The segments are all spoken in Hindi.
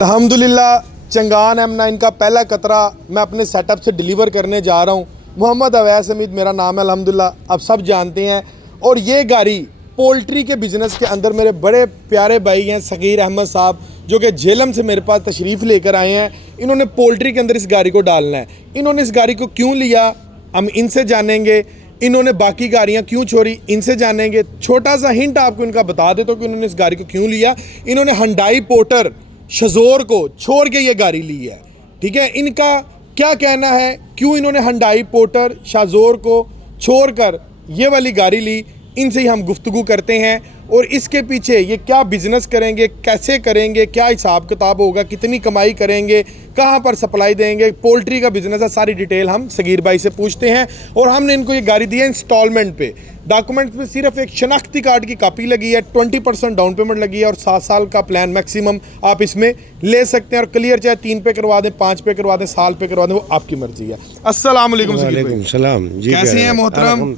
अल्हम्दुलिल्लाह चंगान M9 का पहला कतरा मैं अपने सेटअप से डिलीवर करने जा रहा हूँ। मोहम्मद अवैस हमीद मेरा नाम है, अल्हम्दुलिल्लाह आप सब जानते हैं। और ये गाड़ी पोल्ट्री के बिज़नेस के अंदर मेरे बड़े प्यारे भाई हैं सगीर अहमद साहब, जो कि झेलम से मेरे पास तशरीफ़ लेकर आए हैं। इन्होंने पोल्ट्री के अंदर इस गाड़ी को डालना है। इन्होंने इस गाड़ी को क्यों लिया हम इनसे जानेंगे। इन्होंने बाकी गाड़ियाँ क्यों छोड़ी इनसे जानेंगे। छोटा सा हिंट आपको इनका बता देता हूँ कि इन्होंने इस गाड़ी को क्यों लिया। इन्होंने हुंडई पोर्टर शज़ोर को छोड़ के ये गाड़ी ली है। ठीक है, इनका क्या कहना है क्यों इन्होंने हुंडई पोर्टर शज़ोर को छोड़कर ये वाली गाड़ी ली, इनसे ही हम गुफ्तगू करते हैं। और इसके पीछे ये क्या बिज़नेस करेंगे, कैसे करेंगे, क्या हिसाब किताब होगा, कितनी कमाई करेंगे, कहाँ पर सप्लाई देंगे, पोल्ट्री का बिज़नेस है, सारी डिटेल हम सगीर भाई से पूछते हैं। और हमने इनको ये गाड़ी दी है इंस्टॉलमेंट पे। डॉक्यूमेंट्स में सिर्फ एक शनाख्ती कार्ड की कापी लगी है, 20% डाउन पेमेंट लगी है और 7 साल का प्लान मैक्सिमम आप इसमें ले सकते हैं। और क्लियर चाहे 3 पे करवा दें, 5 पे करवा दें, साल पे करवा दें, वो आपकी मर्जी है। अस्सलाम वालेकुम सगीर भाई। सलाम जी, कैसे हैं मोहतरम?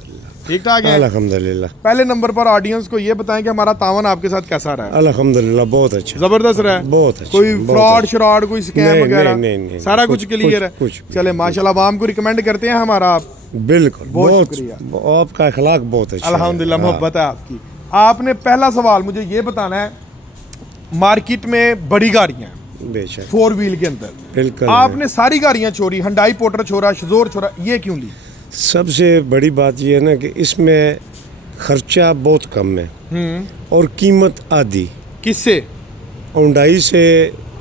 ठीक ठाक है अल्हम्दुलिल्लाह। पहले नंबर पर ऑडियंस को ये बताएं कि हमारा तावन आपके साथ कैसा रहा है। अल्हम्दुलिल्लाह बहुत अच्छा, जबरदस्त रहा है, बहुत अच्छा। कोई फ्रॉड श्रॉड कोई स्कैम वगैरह नहीं, सारा कुछ क्लियर है। चले माशाल्लाह, आवाम को रिकमेंड करते हैं हमारा आप। बिल्कुल, बहुत शुक्रिया, आपका अखलाक बहुत अच्छा, अल्हम्दुलिल्लाह मोहब्बत है आपकी। आपने पहला सवाल मुझे ये बताना है, मार्केट में बड़ी गाड़ियां बेशक 4 व्हील के अंदर बिल्कुल आपने सारी गाड़ियां छोड़ी, हुंडई पोर्टर छोड़ा, शज़ोर छोड़ा, ये क्यों ली? सबसे बड़ी बात यह है ना कि इसमें खर्चा बहुत कम है और कीमत आधी। किससे? हुंडई से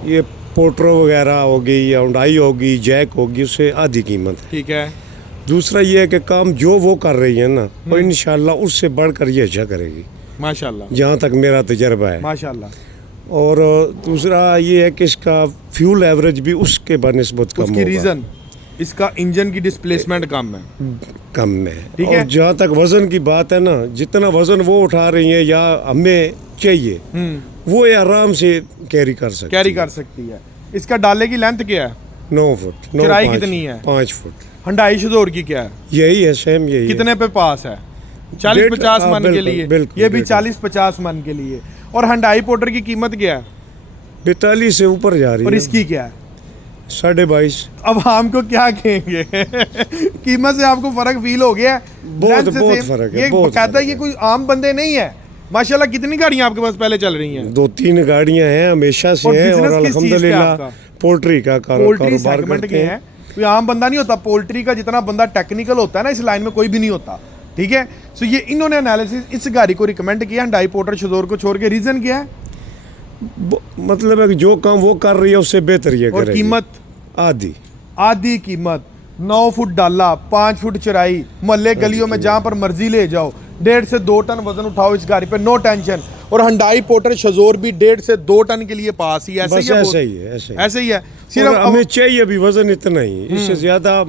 ये पोर्टरो वगैरह होगी या हुंडई होगी, जैक होगी, उससे आधी कीमत है। ठीक है। दूसरा ये है कि काम जो वो कर रही है ना, वो इंशाल्लाह उससे बढ़कर ये अच्छा करेगी माशाल्लाह, जहाँ तक मेरा तजर्बा है माशाल्लाह। और दूसरा ये है कि इसका फ्यूल एवरेज भी उसके बनिस्बत कम उसकी रीज़न इसका इंजन की डिस्प्लेसमेंट कम है, कम है। ठीक है। और जहाँ तक वजन की बात है ना, जितना वजन वो उठा रही है या हमें चाहिए वो ये आराम से कैरी कर सकती है। इसका डाले की लेंथ क्या है? 9 फुट। चौड़ाई कितनी है? 5 फुट। हुंडई शज़ोर की क्या है? यही है, सेम यही कितने है। पे पास है? 40-50 मन के लिए, ये भी 40-50 मन के लिए। और हुंडई पोर्टर की कीमत क्या है? 42 से ऊपर जा रही और है। इसकी क्या है? 22.5। अब हमको क्या कहेंगे कीमत से आपको फर्क फील हो गया? बहुत फर्क है। ये कहता है ये कोई आम बंदे नहीं है। माशाल्लाह, कितनी गाड़ियां आपके पास पहले चल रही हैं? 2-3 गाड़ियां हैं हमेशा से है और अल्हम्दुलिल्लाह पोल्ट्री का कारोबार करते हैं। कोई आम बंदा नहीं होता पोल्ट्री का, जितना बंदा टेक्निकल होता है ना इस लाइन में कोई भी नहीं होता। ठीक है, सो ये इन्होंने एनालिसिस इस गाड़ी को रिकमेंड किया हुंडई पोर्टर शज़ोर को छोड़ के। रीजन क्या है? मतलब है कि जो काम वो कर रही है उससे बेहतर ये और करेगी। कीमत आधी कीमत, 9 फुट डाला, 5 फुट चौड़ाई, मोहल्ले गलियों में जहां पर मर्जी ले जाओ, 1.5 से 2 टन वजन उठाओ इस गाड़ी पे, नो टेंशन। और हुंडई पोर्टर शज़ोर भी 1.5 से 2 टन के लिए पास ही। ऐसे ही है। सिर्फ हमें चाहिए भी वजन इतना ही, इससे ज्यादा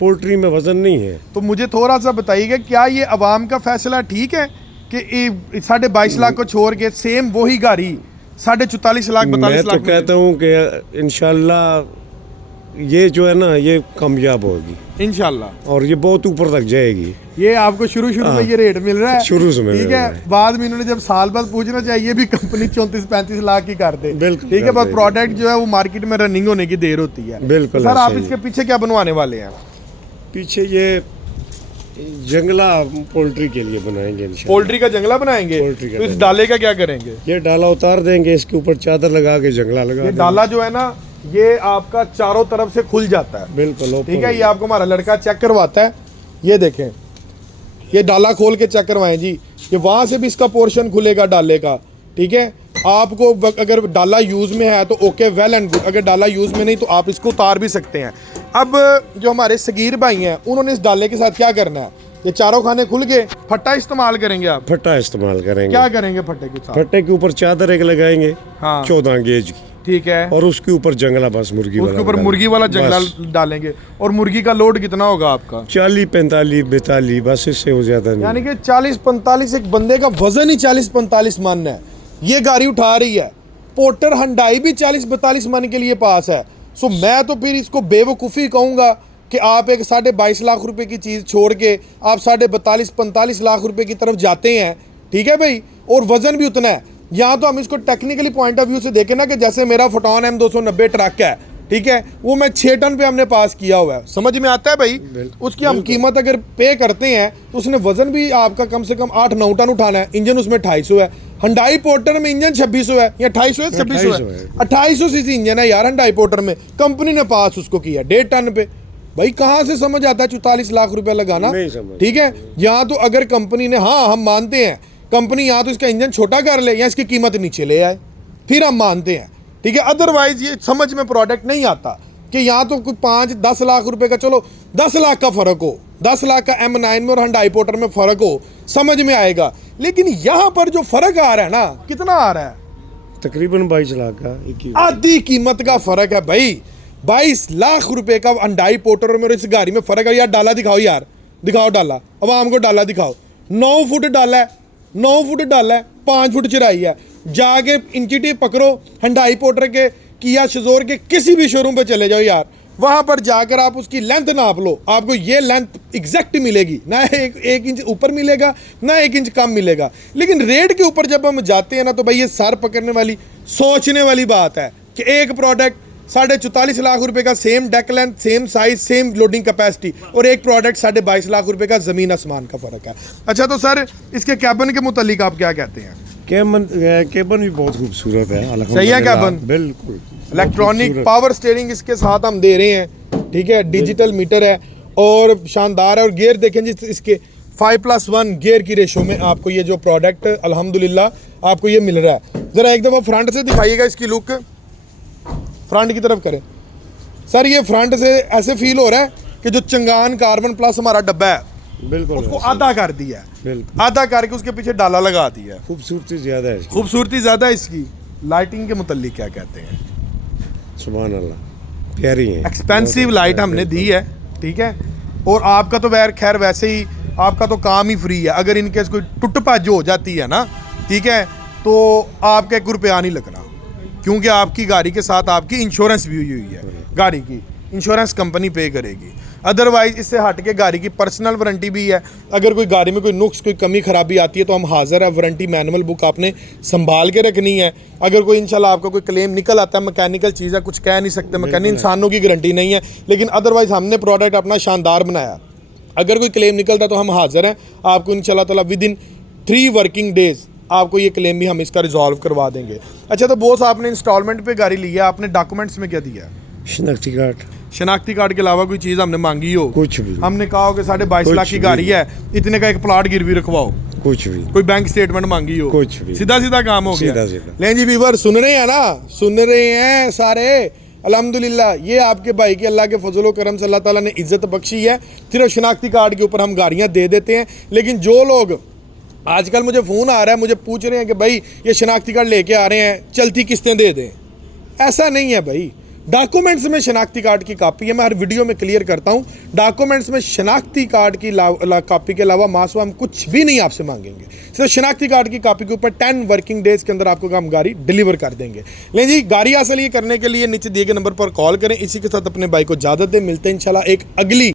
पोल्ट्री में वजन नहीं है। तो मुझे थोड़ा सा बताइएगा, क्या ये अवाम का फैसला ठीक है कि 22.5 लाख को छोड़ के सेम वही गाड़ी 44.5 लाख 42 लाख? मैं तो कहता हूँ कि इंशाल्लाह ये जो है ना ये कामयाब होगी इंशाल्लाह, और ये बहुत ऊपर तक जाएगी। ये आपको शुरू में ये रेट मिल रहा है शुरू से, ठीक है। बाद में इन्होंने जब साल बाद पूछना चाहिए भी कंपनी 34-35 लाख की कर दे, बिल्कुल ठीक है। पर प्रोडक्ट जो है वो मार्केट में रनिंग होने की देर होती है। बिल्कुल। सर आप इसके पीछे क्या बनवाने वाले हैं? पीछे ये जंगला पोल्ट्री के लिए बनाएंगे इंशाल्लाह। पोल्ट्री का जंगला बनाएंगे। तो इस डाले का क्या करेंगे? ये डाला उतार देंगे, इसके ऊपर चादर लगा के जंगला लगा ये डाला जो है ना ये आपका चारों तरफ से खुल जाता है। बिल्कुल, ठीक है। ये आपको हमारा लड़का चेक करवाता है। ये देखें, ये डाला खोल के चेक करवाएं जी। ये वहां से भी इसका पोर्शन खुलेगा डाले का। ठीक है, आपको अगर डाला यूज़ में है तो ओके, वेल एंड गुड। अगर डाला यूज़ में नहीं तो आप इसको उतार भी सकते हैं। अब जो हमारे सगीर भाई हैं उन्होंने इस डाले के साथ क्या करना है, ये चारों खाने खुल गए, फट्टा इस्तेमाल करेंगे आप? फट्टा इस्तेमाल करेंगे। क्या करेंगे फट्टे के साथ? फट्टे के ऊपर चादर एक लगाएंगे, हाँ 14 गेज की, ठीक है। और उसके ऊपर जंगला, बस मुर्गी वाला, उसके ऊपर मुर्गी वाला जंगला डालेंगे। और मुर्गी का लोड कितना होगा आपका? 40-45-42, बस इससे हो ज्यादा नहीं। यानी कि 40-45 एक बंदे का वजन ही 40-45 मन है। ये गाड़ी उठा रही है। पोर्टर हुंडई भी 40-42 मन के लिए पास है। सो मैं तो फिर इसको बेवकूफ़ी कहूँगा कि आप एक 22.5 लाख रुपए की चीज़ छोड़ के आप 42-45 लाख रुपए की तरफ जाते हैं। ठीक है भाई, और वज़न भी उतना है। यहाँ तो हम इसको टेक्निकली पॉइंट ऑफ व्यू से देखें ना कि जैसे मेरा फोटोन M290 ट्रक है, ठीक है, वो मैं 6 टन पे हमने पास किया हुआ है, समझ में आता है भाई। उसकी हम कीमत अगर पे करते हैं तो उसने वजन भी आपका कम से कम 8-9 टन उठाना है। इंजन उसमें 250 है। हंडाई पोर्टर में इंजन 2600 है या 250 है, 2600 है, 2800 सीसी इंजन है यार हंडाई पोर्टर में, कंपनी ने पास उसको किया 1.5 टन पे। भाई कहाँ से समझ आता है 44 लाख रुपया लगाना, ठीक है। यहाँ तो अगर कंपनी ने, हाँ हम मानते हैं कंपनी यहाँ तो इसका इंजन छोटा कर ले या इसकी कीमत नीचे ले आए, फिर हम मानते हैं, ठीक है। अदरवाइज ये समझ में प्रोडक्ट नहीं आता कि यहाँ तो कोई 5-10 लाख रुपए का, चलो 10 लाख का फ़र्क हो, 10 लाख का M9 में और हंडाई पोर्टर में फ़र्क हो, समझ में आएगा। लेकिन यहाँ पर जो फ़र्क आ रहा है ना, कितना आ रहा है, तकरीबन 22 लाख का, आधी कीमत का फ़र्क है भाई। 22 लाख रुपए का हंडाई पोर्टर में और इस गाड़ी में फ़र्क है। यार डाला दिखाओ यार, दिखाओ डाला, अवाम को डाला दिखाओ। 9 फुट डाला है, 9 फुट डाला है, 5 फुट चढ़ाई है। जाके इंची टेप पकड़ो, हंडाई पोर्टर के, किया शिजोर के किसी भी शोरूम पे चले जाओ यार, वहाँ पर जाकर आप उसकी लेंथ नाप लो, आपको ये लेंथ एग्जैक्ट मिलेगी ना, एक इंच ऊपर मिलेगा ना 1 इंच कम मिलेगा। लेकिन रेट के ऊपर जब हम जाते हैं ना, तो भाई ये सर पकड़ने वाली, सोचने वाली बात है कि एक प्रोडक्ट 44.5 लाख रुपए का, same deck length, same size, same loading capacity, और एक प्रोडक्ट 22.5 लाख रुपए का, ज़मीन आसमान का फ़र्क है। अच्छा तो सर इसके कैबिन के मुतालिक आप क्या कहते हैं? केबन भी बहुत खूबसूरत है, सही है कैबिन, बिल्कुल इलेक्ट्रॉनिक पावर स्टीयरिंग इसके साथ हम दे रहे हैं, ठीक है, डिजिटल मीटर है और शानदार है। और गियर देखें जी, इसके 5+1 गियर की रेशो में आपको ये जो प्रोडक्ट अल्हम्दुलिल्लाह आपको ये मिल रहा है। ज़रा एक दफ़ा फ्रंट से दिखाइएगा इसकी लुक, फ्रंट की तरफ करें सर। ये फ्रंट से ऐसे फील हो रहा है कि जो चंगान कार्बन प्लस हमारा डब्बा है, बिल्कुल उसको आधा कर दिया है, आधा करके उसके पीछे डाला लगा दिया है। खूबसूरती ज़्यादा है, खूबसूरती ज़्यादा है इसकी। लाइटिंग के मुतालिक क्या कहते हैं? सुभान अल्लाह, प्यारी है, एक्सपेंसिव लाइट हमने दी है, ठीक है। और आपका तो खैर वैसे ही आपका तो काम ही फ्री है। अगर इनकेस कोई टुट भज हो जाती है ना, ठीक है, तो आपका 1 रुपया नहीं लगना, क्योंकि आपकी गाड़ी के साथ आपकी इंश्योरेंस भी हुई है, गाड़ी की इंश्योरेंस कंपनी पे करेगी। अदरवाइज इससे हट के गाड़ी की पर्सनल वारंटी भी है। अगर कोई गाड़ी में कोई नुक्स, कोई कमी खराबी आती है तो हम हाजिर है, वारंटी मैनुअल बुक आपने संभाल के रखनी है। अगर कोई इंशाल्लाह आपका कोई क्लेम निकल आता है, मैकेनिकल चीज़ है, कुछ कह नहीं सकते, मैकेनिक इंसानों की गारंटी नहीं है, लेकिन अदरवाइज हमने प्रोडक्ट अपना शानदार बनाया। अगर कोई क्लेम निकलता तो हम हाजिर हैं, आपको इंशाल्लाह ताला विदिन 3 वर्किंग डेज़ आपको ये क्लेम भी हम इसका रिजॉल्व करवा देंगे। अच्छा तो बॉस, आपने इंस्टॉलमेंट पे गाड़ी ली है, आपने डॉक्यूमेंट्स में क्या दिया है? शनाख्ती कार्ड। शनाख्ती कार्ड के अलावा कोई चीज़ हमने मांगी हो? कुछ भी। हमने कहा हो कि 22.5 लाख की गाड़ी है, इतने का एक प्लाट गिरवी रखवाओ? कुछ भी। कोई बैंक स्टेटमेंट मांगी हो? कुछ भी। सीधा सीधा काम हो गया। सीधा। लें जी व्यूअर, सुन रहे हैं ना, सुन रहे हैं सारे, अल्हम्दुलिल्लाह ये आपके भाई के अल्लाह के फजल व करम से अल्लाह ताला ने इज्जत बख्शी है। सिर्फ शनाख्ती कार्ड के ऊपर हम गाड़ियाँ दे देते हैं। लेकिन जो लोग आजकल मुझे फ़ोन आ रहा है, मुझे पूछ रहे हैं कि भाई ये शनाख्ती कार्ड लेके आ रहे हैं, चलती किस्तें दे दें, ऐसा नहीं है भाई। डॉक्यूमेंट्स में शनाख्ती कार्ड की कापी है, मैं हर वीडियो में क्लियर करता हूँ। डॉक्यूमेंट्स में शनाख्ती कार्ड की कापी के अलावा मासवा हम कुछ भी नहीं आपसे मांगेंगे। सिर्फ शनाख्ती कार्ड की कापी के ऊपर 10 वर्किंग डेज़ के अंदर आपको हम गाड़ी डिलीवर कर देंगे। लें जी, गाड़ी हासिल ये करने के लिए नीचे दिए गए नंबर पर कॉल करें। इसी के साथ अपने भाई को इजाज़त दें, मिलते हैं इंशाल्लाह एक अगली